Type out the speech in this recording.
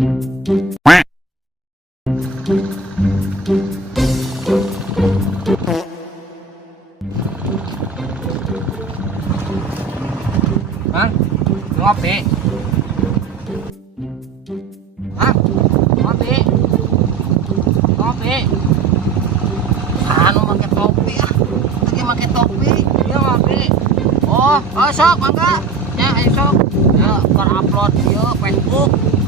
Hah? Ngopi? Hah? Ngopi? Ngopi? Anu pakai topi ah. Lagi pakai topi. Dia ngopi. Oh, sok mangga. Ya, ayo sok. Ya, upload video Facebook.